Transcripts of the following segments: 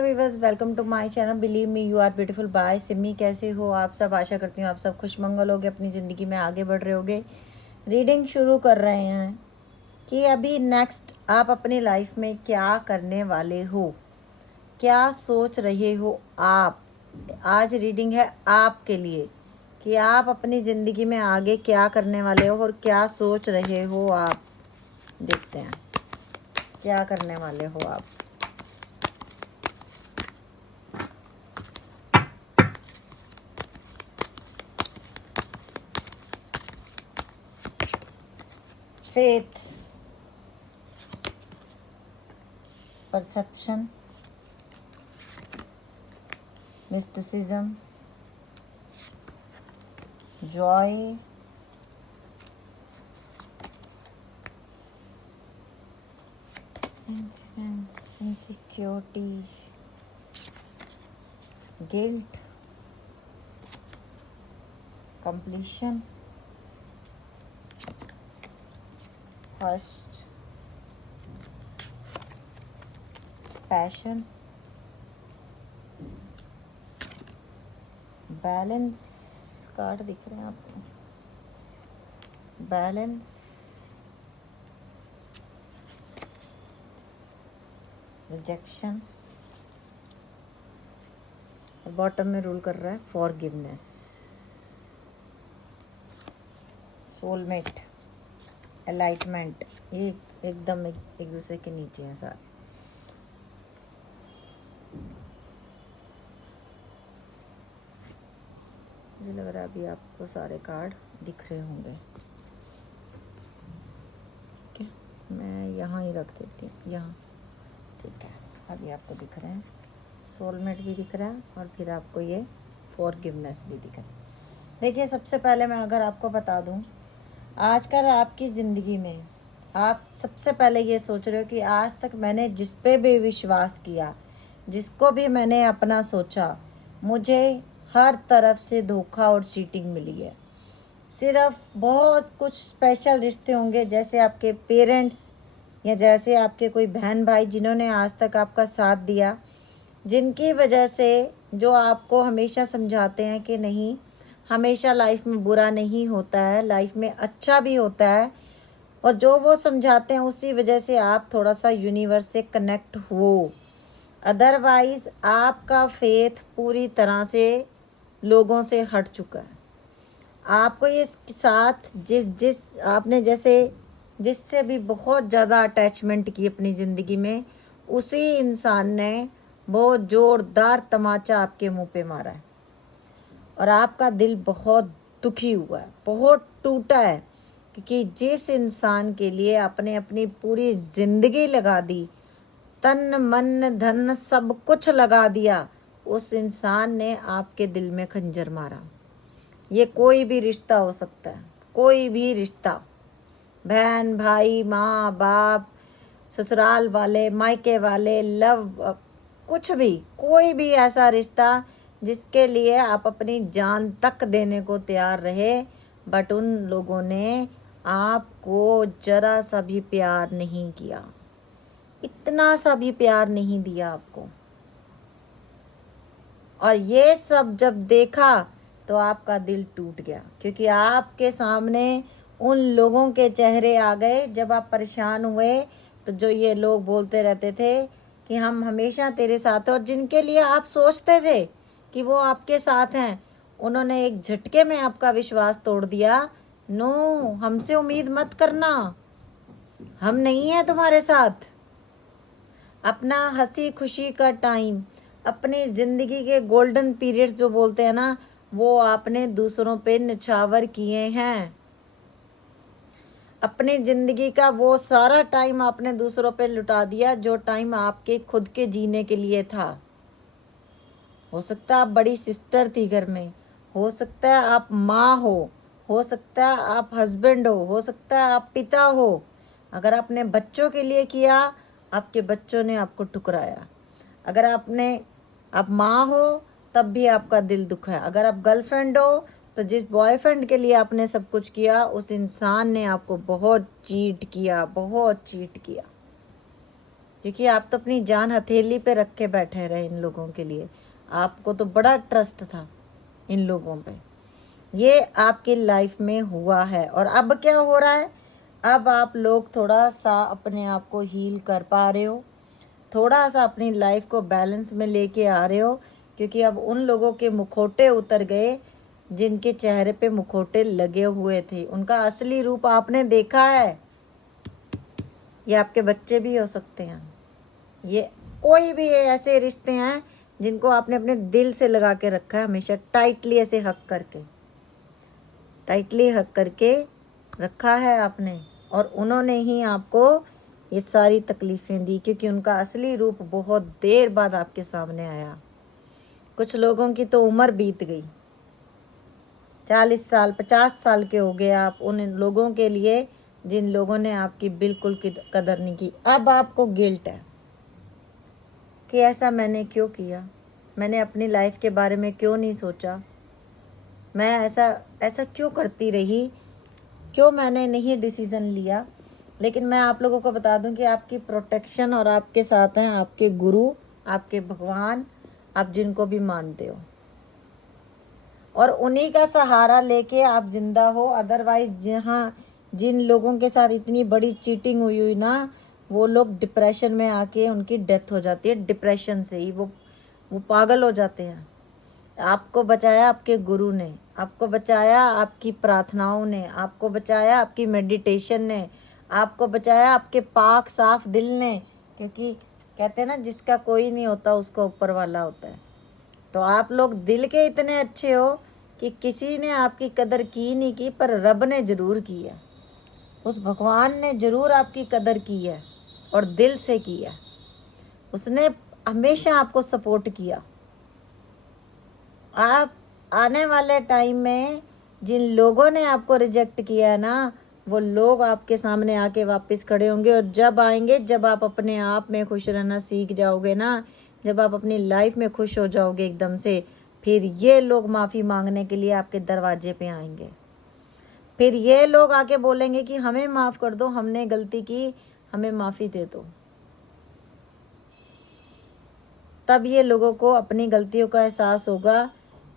Viewers, welcome to my channel. Believe me you are beautiful by Simi. कैसे हो आप सब? आशा करती हूँ आप सब खुशमंगल होगे, अपनी ज़िंदगी में आगे बढ़ रहे होगे। रीडिंग शुरू कर रहे हैं कि अभी नेक्स्ट आप अपनी लाइफ में क्या करने वाले हो, क्या सोच रहे हो आप। आज रीडिंग है आपके लिए कि आप अपनी ज़िंदगी में आगे क्या करने वाले हो और क्या सोच रहे हो आप। देखते हैं क्या करने वाले हो आप। Faith, perception, mysticism, joy, insecurity, guilt, completion, first, passion, balance card दिख रहे हैं आपको। बैलेंस, रिजेक्शन और बॉटम में रूल कर रहा है फॉरगिवनेस, सोलमेट, एलाइटमेंट। ये एकदम एक दूसरे के नीचे हैं सारे। मुझे लग रहा है अभी आपको सारे कार्ड दिख रहे होंगे। ठीक है, मैं यहाँ ही रख देती हूँ, यहाँ। ठीक है, अभी आपको दिख रहे हैं। सोलमेट भी दिख रहा है और फिर आपको ये फॉरगिवनेस भी दिख रहा है। देखिए, सबसे पहले मैं अगर आपको बता दूँ, आजकल आपकी ज़िंदगी में आप सबसे पहले ये सोच रहे हो कि आज तक मैंने जिस पे भी विश्वास किया, जिसको भी मैंने अपना सोचा, मुझे हर तरफ से धोखा और चीटिंग मिली है। सिर्फ बहुत कुछ स्पेशल रिश्ते होंगे, जैसे आपके पेरेंट्स या जैसे आपके कोई बहन भाई जिन्होंने आज तक आपका साथ दिया, जिनकी वजह से जो आपको हमेशा समझाते हैं कि नहीं, हमेशा लाइफ में बुरा नहीं होता है, लाइफ में अच्छा भी होता है। और जो वो समझाते हैं उसी वजह से आप थोड़ा सा यूनिवर्स से कनेक्ट हो। अदरवाइज़ आपका फेथ पूरी तरह से लोगों से हट चुका है। आपको ये साथ जिस आपने जैसे जिससे भी बहुत ज़्यादा अटैचमेंट की अपनी ज़िंदगी में, उसी इंसान ने बहुत ज़ोरदार तमाचा आपके मुंह पे मारा है और आपका दिल बहुत दुखी हुआ है, बहुत टूटा है। क्योंकि जिस इंसान के लिए आपने अपनी पूरी ज़िंदगी लगा दी, तन मन धन सब कुछ लगा दिया, उस इंसान ने आपके दिल में खंजर मारा। ये कोई भी रिश्ता हो सकता है, कोई भी रिश्ता, बहन भाई, माँ बाप, ससुराल वाले, मायके वाले, लव, कुछ भी, कोई भी ऐसा रिश्ता जिसके लिए आप अपनी जान तक देने को तैयार रहे, बट उन लोगों ने आपको जरा सा भी प्यार नहीं किया, इतना सा भी प्यार नहीं दिया आपको। और ये सब जब देखा तो आपका दिल टूट गया, क्योंकि आपके सामने उन लोगों के चेहरे आ गए जब आप परेशान हुए। तो जो ये लोग बोलते रहते थे कि हम हमेशा तेरे साथ हैं, और जिनके लिए आप सोचते थे कि वो आपके साथ हैं, उन्होंने एक झटके में आपका विश्वास तोड़ दिया। नो, हमसे उम्मीद मत करना, हम नहीं हैं तुम्हारे साथ। अपना हंसी खुशी का टाइम, अपनी ज़िंदगी के गोल्डन पीरियड्स जो बोलते हैं ना, वो आपने दूसरों पे निछावर किए हैं। अपनी ज़िंदगी का वो सारा टाइम आपने दूसरों पे लुटा दिया, जो टाइम आपके खुद के जीने के लिए था। हो सकता है आप बड़ी सिस्टर थी घर में, हो सकता है आप माँ हो सकता है आप हस्बैंड हो सकता है आप पिता हो। अगर आपने बच्चों के लिए किया, आपके बच्चों ने आपको ठुकराया। अगर आप माँ हो, तब भी आपका दिल दुखा है। अगर आप गर्लफ्रेंड हो, तो जिस बॉयफ्रेंड के लिए आपने सब कुछ किया, उस इंसान ने आपको बहुत चीट किया, बहुत चीट किया। क्योंकि आप तो अपनी जान हथेली पे रख के बैठे रहे इन लोगों के लिए। आपको तो बड़ा ट्रस्ट था इन लोगों पे। ये आपकी लाइफ में हुआ है और अब क्या हो रहा है, अब आप लोग थोड़ा सा अपने आप को हील कर पा रहे हो, थोड़ा सा अपनी लाइफ को बैलेंस में लेके आ रहे हो, क्योंकि अब उन लोगों के मुखौटे उतर गए जिनके चेहरे पे मुखौटे लगे हुए थे। उनका असली रूप आपने देखा है। ये आपके बच्चे भी हो सकते हैं, ये कोई भी ऐसे रिश्ते हैं जिनको आपने अपने दिल से लगा के रखा है, हमेशा टाइटली ऐसे हक करके, टाइटली हक करके रखा है आपने, और उन्होंने ही आपको ये सारी तकलीफ़ें दी, क्योंकि उनका असली रूप बहुत देर बाद आपके सामने आया। कुछ लोगों की तो उम्र बीत गई, 40 साल 50 साल के हो गए आप उन लोगों के लिए जिन लोगों ने आपकी बिल्कुल कदर नहीं की। अब आपको गिल्ट है कि ऐसा मैंने क्यों किया, मैंने अपनी लाइफ के बारे में क्यों नहीं सोचा, मैं ऐसा क्यों करती रही, क्यों मैंने नहीं डिसीज़न लिया। लेकिन मैं आप लोगों को बता दूं कि आपकी प्रोटेक्शन और आपके साथ हैं आपके गुरु, आपके भगवान, आप जिनको भी मानते हो, और उन्हीं का सहारा लेके आप जिंदा हो। अदरवाइज जहाँ जिन लोगों के साथ इतनी बड़ी चीटिंग हुई हुई ना, वो लोग डिप्रेशन में आके उनकी डेथ हो जाती है, डिप्रेशन से ही वो पागल हो जाते हैं। आपको बचाया आपके गुरु ने, आपको बचाया आपकी प्रार्थनाओं ने, आपको बचाया आपकी मेडिटेशन ने, आपको बचाया आपके पाक साफ दिल ने, क्योंकि कहते हैं ना जिसका कोई नहीं होता उसका ऊपर वाला होता है। तो आप लोग दिल के इतने अच्छे हो कि किसी ने आपकी कदर की नहीं की, पर रब ने ज़रूर की है, उस भगवान ने ज़रूर आपकी कदर की है और दिल से की है। उसने हमेशा आपको सपोर्ट किया। आप आने वाले टाइम में जिन लोगों ने आपको रिजेक्ट किया है ना, वो लोग आपके सामने आके वापस खड़े होंगे, और जब आएंगे जब आप अपने आप में खुश रहना सीख जाओगे ना, जब आप अपनी लाइफ में खुश हो जाओगे एकदम से, फिर ये लोग माफ़ी मांगने के लिए आपके दरवाजे पे आएंगे। फिर ये लोग आके बोलेंगे कि हमें माफ़ कर दो, हमने गलती की, हमें माफ़ी दे दो। तब ये लोगों को अपनी गलतियों का एहसास होगा।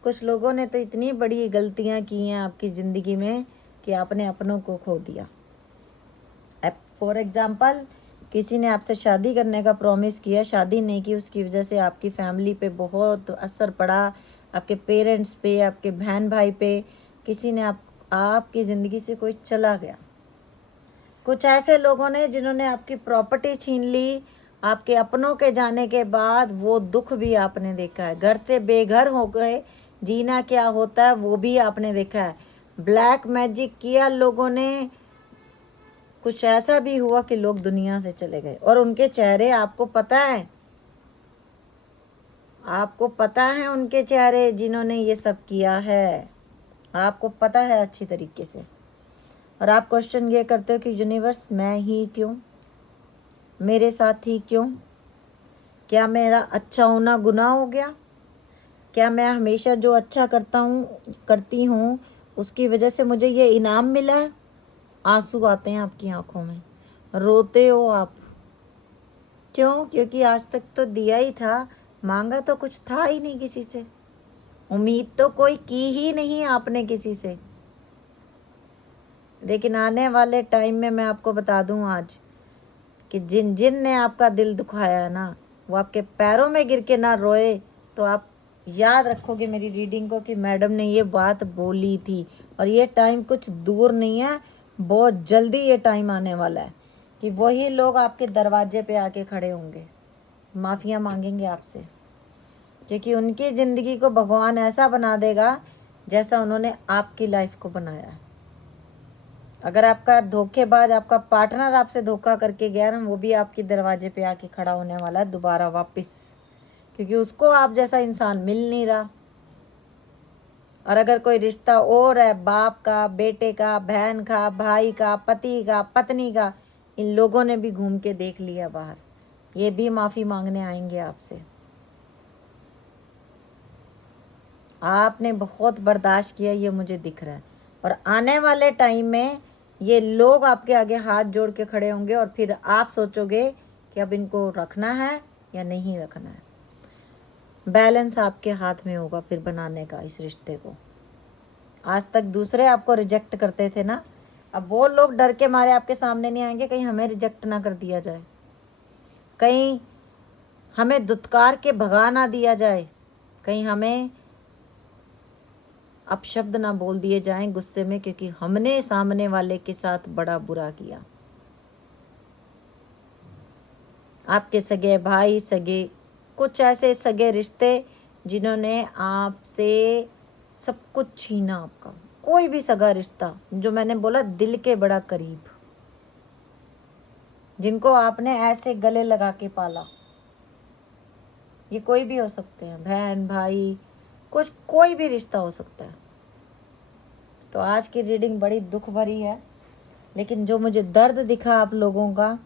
कुछ लोगों ने तो इतनी बड़ी गलतियां की हैं आपकी ज़िंदगी में कि आपने अपनों को खो दिया। फॉर एग्ज़ाम्पल, किसी ने आपसे शादी करने का प्रॉमिस किया, शादी नहीं की, उसकी वजह से आपकी फैमिली पे बहुत असर पड़ा, आपके पेरेंट्स पे, आपके बहन भाई पे। किसी ने आपकी ज़िंदगी से कोई चला गया। कुछ ऐसे लोगों ने जिन्होंने आपकी प्रॉपर्टी छीन ली, आपके अपनों के जाने के बाद वो दुख भी आपने देखा है। घर से बेघर हो गए, जीना क्या होता है वो भी आपने देखा है। ब्लैक मैजिक किया लोगों ने, कुछ ऐसा भी हुआ कि लोग दुनिया से चले गए, और उनके चेहरे आपको पता है, आपको पता है उनके चेहरे जिन्होंने ये सब किया है, आपको पता है अच्छी तरीके से। और आप क्वेश्चन ये करते हो कि यूनिवर्स मैं ही क्यों, मेरे साथ ही क्यों, क्या मेरा अच्छा होना गुनाह हो गया, क्या मैं हमेशा जो अच्छा करती हूँ उसकी वजह से मुझे ये इनाम मिला है। आंसू आते हैं आपकी आंखों में, रोते हो आप। क्यों? क्योंकि आज तक तो दिया ही था, मांगा तो कुछ था ही नहीं किसी से, उम्मीद तो कोई की ही नहीं आपने किसी से। लेकिन आने वाले टाइम में मैं आपको बता दूं आज कि जिन जिन ने आपका दिल दुखाया है ना, वो आपके पैरों में गिर के ना रोए तो आप याद रखोगे मेरी रीडिंग को कि मैडम ने ये बात बोली थी। और ये टाइम कुछ दूर नहीं है, बहुत जल्दी ये टाइम आने वाला है कि वही लोग आपके दरवाजे पे आके खड़े होंगे, माफ़ियाँ मांगेंगे आपसे, क्योंकि उनकी ज़िंदगी को भगवान ऐसा बना देगा जैसा उन्होंने आपकी लाइफ को बनाया है। अगर आपका धोखेबाज, आपका पार्टनर आपसे धोखा करके गया ना, वो भी आपके दरवाजे पे आके खड़ा होने वाला है दोबारा वापस, क्योंकि उसको आप जैसा इंसान मिल नहीं रहा। और अगर कोई रिश्ता और है, बाप का, बेटे का, बहन का, भाई का, पति का, पत्नी का, इन लोगों ने भी घूम के देख लिया बाहर, ये भी माफ़ी मांगने आएंगे आपसे। आपने बहुत बर्दाश्त किया, ये मुझे दिख रहा है। और आने वाले टाइम में ये लोग आपके आगे हाथ जोड़ के खड़े होंगे, और फिर आप सोचोगे कि अब इनको रखना है या नहीं रखना है। बैलेंस आपके हाथ में होगा फिर बनाने का इस रिश्ते को। आज तक दूसरे आपको रिजेक्ट करते थे ना, अब वो लोग डर के मारे आपके सामने नहीं आएंगे, कहीं हमें रिजेक्ट ना कर दिया जाए, कहीं हमें दुत्कार के भगा ना दिया जाए, कहीं हमें अपशब्द ना बोल दिए जाएं गुस्से में, क्योंकि हमने सामने वाले के साथ बड़ा बुरा किया। आपके सगे भाई, सगे कुछ ऐसे सगे रिश्ते जिन्होंने आपसे सब कुछ छीना, आपका कोई भी सगा रिश्ता जो मैंने बोला दिल के बड़ा करीब, जिनको आपने ऐसे गले लगा के पाला, ये कोई भी हो सकते हैं, बहन भाई, कुछ कोई भी रिश्ता हो सकता है। तो आज की रीडिंग बड़ी दुख भरी है, लेकिन जो मुझे दर्द दिखा आप लोगों का,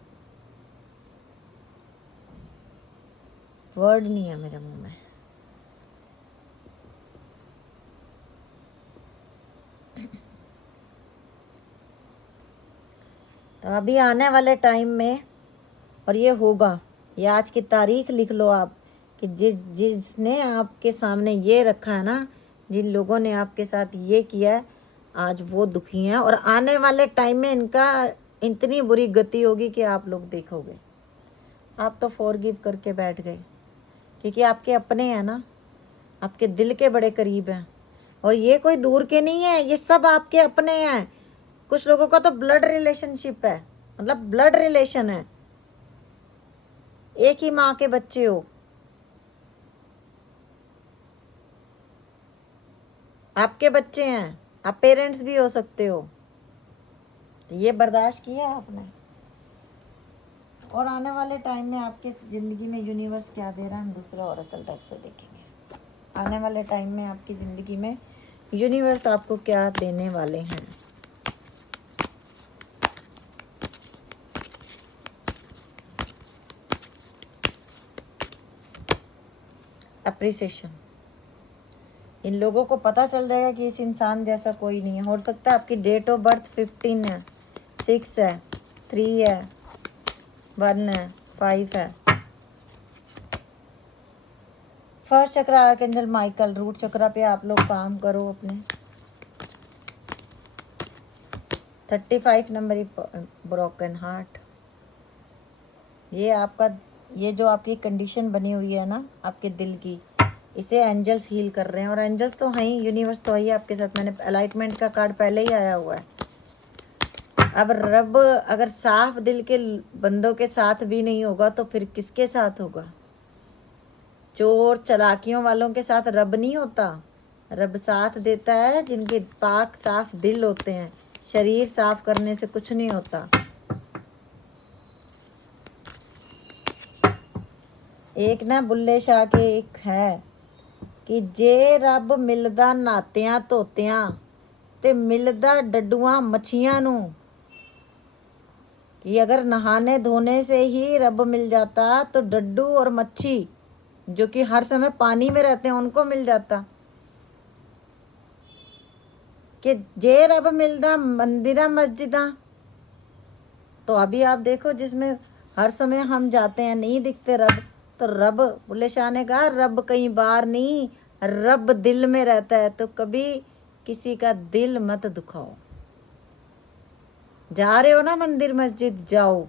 वर्ड नहीं है मेरे मुंह में। तो अभी आने वाले टाइम में, और ये होगा, ये आज की तारीख लिख लो आप, कि जिसने आपके सामने ये रखा है ना, जिन लोगों ने आपके साथ ये किया है, आज वो दुखी हैं, और आने वाले टाइम में इनका इतनी बुरी गति होगी कि आप लोग देखोगे। आप तो फॉरगिव करके बैठ गए, क्योंकि आपके अपने हैं ना, आपके दिल के बड़े करीब हैं, और ये कोई दूर के नहीं है, ये सब आपके अपने हैं। कुछ लोगों का तो ब्लड रिलेशनशिप है, मतलब ब्लड रिलेशन है, एक ही माँ के बच्चे हो, आपके बच्चे हैं, आप पेरेंट्स भी हो सकते हो। तो ये बर्दाश्त किया आपने, और आने वाले टाइम में आपके ज़िंदगी में यूनिवर्स क्या दे रहा है, हम दूसरा ओरेकल डेक से देखेंगे। आने वाले टाइम में आपकी ज़िंदगी में यूनिवर्स आपको क्या देने वाले हैं। अप्रिसिएशन, इन लोगों को पता चल जाएगा कि इस इंसान जैसा कोई नहीं है। हो सकता है आपकी डेट ऑफ बर्थ 15 है, 6 है, 3 है, 1 है, 5 है। फर्स्ट चक्र आर्कएंजल माइकल, रूट चक्र पे आप लोग काम करो अपने। 35 नंबर ब्रोकन हार्ट, ये आपका, ये जो आपकी कंडीशन बनी हुई है ना आपके दिल की, इसे एंजल्स हील कर रहे हैं। और एंजल्स तो हैं ही, यूनिवर्स तो है ही आपके साथ। मैंने अलाइटमेंट का कार्ड पहले ही आया हुआ है। अब रब अगर साफ दिल के बंदों के साथ भी नहीं होगा तो फिर किसके साथ होगा? चोर चलाकियों वालों के साथ रब नहीं होता। रब साथ देता है जिनके पाक साफ दिल होते हैं। शरीर साफ करने से कुछ नहीं होता। एक ना बुल्ले शाह के एक है कि जे रब मिलदा नातियां धोतियां ते मिलदा डड्डुआं मच्छियां नू, कि अगर नहाने धोने से ही रब मिल जाता तो डड्डू और मच्छी जो कि हर समय पानी में रहते हैं उनको मिल जाता। कि जे रब मिलदा मंदिरा मस्जिदा, तो अभी आप देखो जिसमें हर समय हम जाते हैं नहीं दिखते रब, तो रब, बुल्ले शाह ने कहा रब कई बार नहीं, रब दिल में रहता है। तो कभी किसी का दिल मत दुखाओ। जा रहे हो ना मंदिर मस्जिद, जाओ,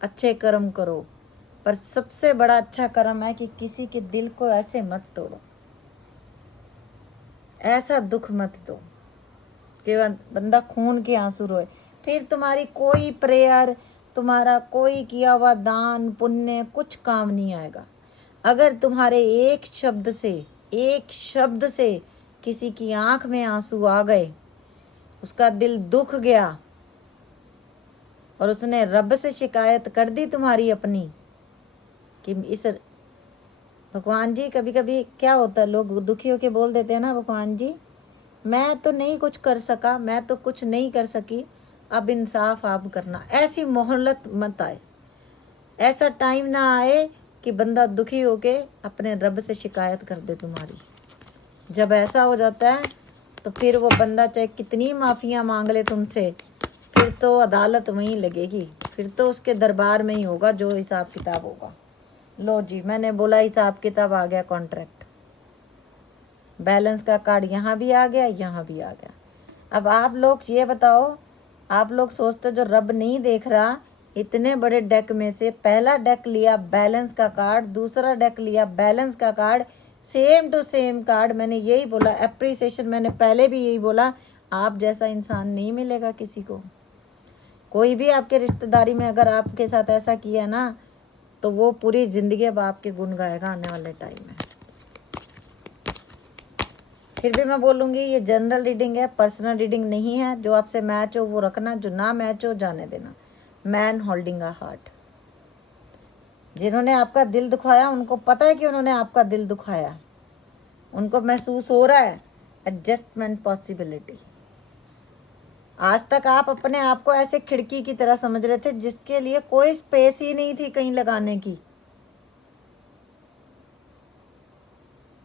अच्छे कर्म करो, पर सबसे बड़ा अच्छा कर्म है कि किसी के दिल को ऐसे मत तोड़ो, ऐसा दुख मत दो कि बंदा खून के आंसू रोए। फिर तुम्हारी कोई प्रेयर, तुम्हारा कोई किया हुआ दान पुण्य कुछ काम नहीं आएगा। अगर तुम्हारे एक शब्द से किसी की आंख में आंसू आ गए, उसका दिल दुख गया और उसने रब से शिकायत कर दी तुम्हारी अपनी कि इस भगवान जी, कभी कभी क्या होता है लोग दुखी होके बोल देते हैं ना, भगवान जी मैं तो नहीं कुछ कर सका, मैं तो कुछ नहीं कर सकी, अब इंसाफ आप करना। ऐसी मोहलत मत आए, ऐसा टाइम ना आए कि बंदा दुखी होके अपने रब से शिकायत कर दे तुम्हारी। जब ऐसा हो जाता है तो फिर वो बंदा चाहे कितनी माफ़ियाँ मांग ले तुमसे, फिर तो अदालत वहीं लगेगी, फिर तो उसके दरबार में ही होगा जो हिसाब किताब होगा। लो जी, मैंने बोला हिसाब किताब आ गया, कॉन्ट्रैक्ट, बैलेंस का कार्ड यहाँ भी आ गया, यहाँ भी आ गया। अब आप लोग ये बताओ, आप लोग सोचते जो रब नहीं देख रहा, इतने बड़े डेक में से पहला डेक लिया बैलेंस का कार्ड, दूसरा डेक लिया बैलेंस का card, same to same card. मैंने यही बोला, एप्रिसिएशन, मैंने पहले भी यही बोला, आप जैसा इंसान नहीं मिलेगा किसी को। कोई भी आपके रिश्तेदारी में अगर आपके साथ ऐसा किया ना, तो वो पूरी ज़िंदगी अब आपके गुण गाएगा आने वाले टाइम में। फिर भी मैं बोलूँगी ये जनरल रीडिंग है, पर्सनल रीडिंग नहीं है। जो आपसे मैच हो वो रखना, जो ना मैच हो जाने देना। मैन होल्डिंग अ हार्ट, जिन्होंने आपका दिल दुखाया उनको पता है कि उन्होंने आपका दिल दुखाया, उनको महसूस हो रहा है एडजस्टमेंट पॉसिबिलिटी। आज तक आप अपने आप को ऐसे खिड़की की तरह समझ रहे थे जिसके लिए कोई स्पेस ही नहीं थी कहीं लगाने की,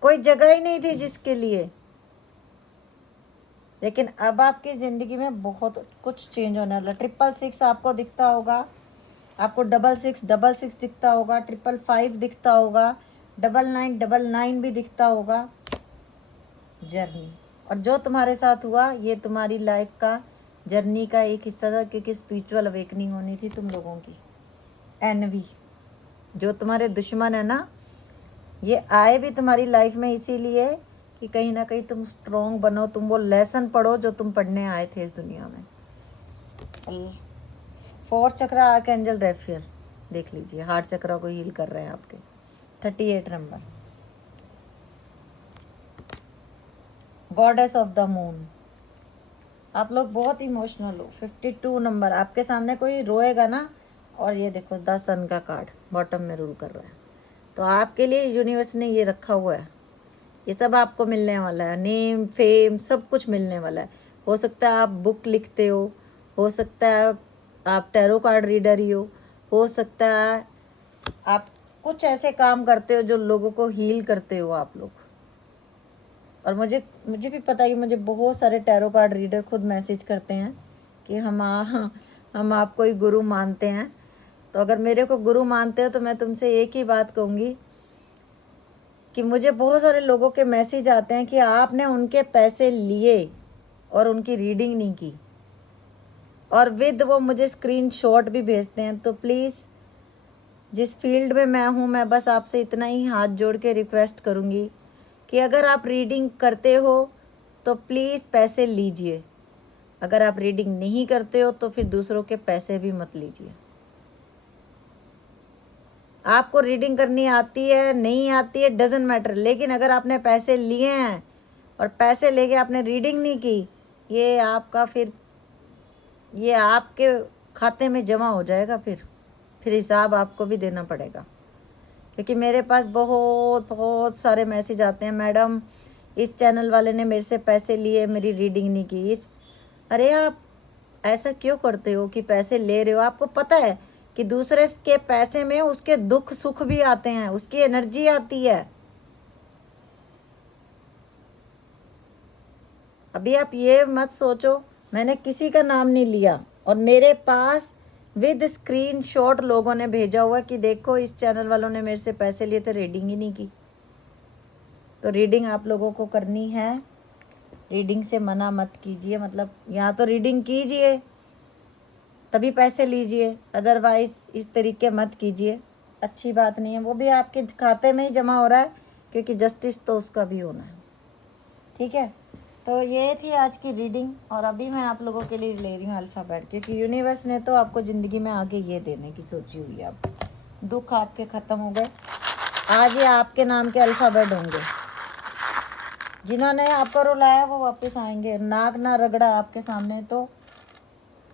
कोई जगह ही नहीं थी जिसके लिए। लेकिन अब आपकी ज़िंदगी में बहुत कुछ चेंज होने वाला। 666 आपको दिखता होगा, आपको 6666 दिखता होगा, 555 दिखता होगा, 9999 भी दिखता होगा। जर्नी, और जो तुम्हारे साथ हुआ ये तुम्हारी लाइफ का जर्नी का एक हिस्सा था, क्योंकि स्पिरिचुअल अवेकनिंग होनी थी तुम लोगों की। एनवी, जो तुम्हारे दुश्मन है ना, ये आए भी तुम्हारी लाइफ में इसीलिए कि कहीं ना कहीं तुम स्ट्रोंग बनो, तुम वो लेसन पढ़ो जो तुम पढ़ने आए थे इस दुनिया में। 4 चक्रा आर्कएंजल रेफियल देख लीजिए, हार्ट चक्रा को हील कर रहे हैं आपके। 38 number, goddess of the moon, आप लोग बहुत इमोशनल हो। 52 नंबर, आपके सामने कोई रोएगा ना, और ये देखो 10 सन का कार्ड बॉटम में रूल कर रहा है। तो आपके लिए यूनिवर्स ने ये रखा हुआ है, ये सब आपको मिलने वाला है, नेम फेम सब कुछ मिलने वाला है। हो सकता है आप बुक लिखते हो सकता है आप टैरो कार्ड रीडर ही हो सकता है आप कुछ ऐसे काम करते हो जो लोगों को हील करते हो आप लोग। और मुझे भी पता है कि मुझे बहुत सारे टैरो कार्ड रीडर खुद मैसेज करते हैं कि हम आपको ही गुरु मानते हैं। तो अगर मेरे को गुरु मानते हो तो मैं तुमसे एक ही बात कहूँगी कि मुझे बहुत सारे लोगों के मैसेज आते हैं कि आपने उनके पैसे लिए और उनकी रीडिंग नहीं की, और विद वो मुझे स्क्रीनशॉट भी भेजते हैं। तो प्लीज़, जिस फील्ड में मैं हूँ, मैं बस आपसे इतना ही हाथ जोड़ के रिक्वेस्ट करूँगी कि अगर आप रीडिंग करते हो तो प्लीज़ पैसे लीजिए, अगर आप रीडिंग नहीं करते हो तो फिर दूसरों के पैसे भी मत लीजिए। आपको रीडिंग करनी आती है नहीं आती है डजेंट मैटर, लेकिन अगर आपने पैसे लिए हैं और पैसे लेके आपने रीडिंग नहीं की, ये आपका फिर ये आपके खाते में जमा हो जाएगा, फिर हिसाब आपको भी देना पड़ेगा। क्योंकि मेरे पास बहुत बहुत सारे मैसेज आते हैं, मैडम इस चैनल वाले ने मेरे से पैसे लिए, मेरी रीडिंग नहीं की। अरे आप ऐसा क्यों करते हो कि पैसे ले रहे हो? आपको पता है कि दूसरे के पैसे में उसके दुख सुख भी आते हैं, उसकी एनर्जी आती है। अभी आप ये मत सोचो, मैंने किसी का नाम नहीं लिया, और मेरे पास विद स्क्रीनशॉट लोगों ने भेजा हुआ कि देखो इस चैनल वालों ने मेरे से पैसे लिए थे, रीडिंग ही नहीं की। तो रीडिंग आप लोगों को करनी है, रीडिंग से मना मत कीजिए। मतलब या तो रीडिंग कीजिए तभी पैसे लीजिए, अदरवाइज इस तरीके मत कीजिए, अच्छी बात नहीं है। वो भी आपके खाते में ही जमा हो रहा है, क्योंकि जस्टिस तो उसका भी होना है। ठीक है, तो ये थी आज की रीडिंग। और अभी मैं आप लोगों के लिए ले रही हूँ अल्फ़ाबेट, क्योंकि यूनिवर्स ने तो आपको ज़िंदगी में आगे ये देने की सोची हुई है। अब दुख आपके ख़त्म हो गए, आज ये आपके नाम के अल्फ़ाबेट होंगे। जिन्होंने आपको रुलाया वो वापस आएंगे। नाक ना रगड़ा आपके सामने, तो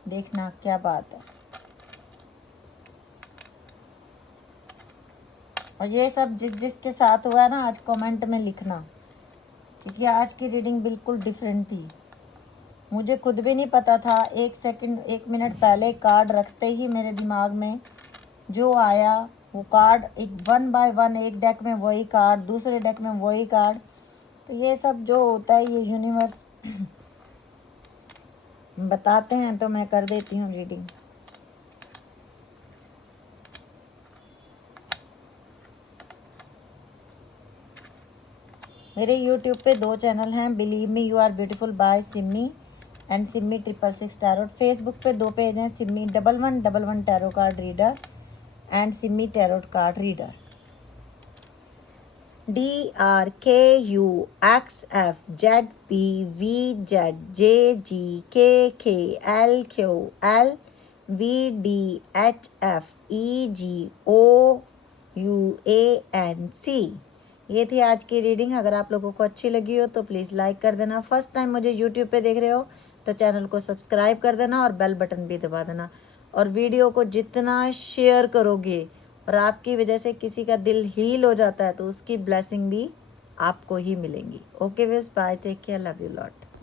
देखना क्या बात है। और ये सब जिसके साथ हुआ है ना, आज कमेंट में लिखना, क्योंकि आज की रीडिंग बिल्कुल डिफरेंट थी। मुझे खुद भी नहीं पता था, 1 मिनट पहले कार्ड रखते ही मेरे दिमाग में जो आया वो कार्ड, एक 1 बाय 1, एक डेक में वही कार्ड, दूसरे डेक में वही कार्ड। तो ये सब जो होता है ये यूनिवर्स बताते हैं तो मैं कर देती हूँ रीडिंग। मेरे यूट्यूब पे 2 चैनल हैं, believe me you are beautiful by Simi and Simi 666 tarot. Facebook पे 2 पेज हैं, Simi 1111 tarot card reader and Simi tarot card reader. DRKUXFZBKKLQLVDHFEGOUANC। ये थी आज की रीडिंग। अगर आप लोगों को अच्छी लगी हो तो प्लीज़ लाइक कर देना। फर्स्ट टाइम मुझे यूट्यूब पे देख रहे हो तो चैनल को सब्सक्राइब कर देना और बेल बटन भी दबा देना। और वीडियो को जितना शेयर करोगे और आपकी वजह से किसी का दिल हील हो जाता है तो उसकी ब्लेसिंग भी आपको ही मिलेंगी। ओके विस, bye, take care, love you lot.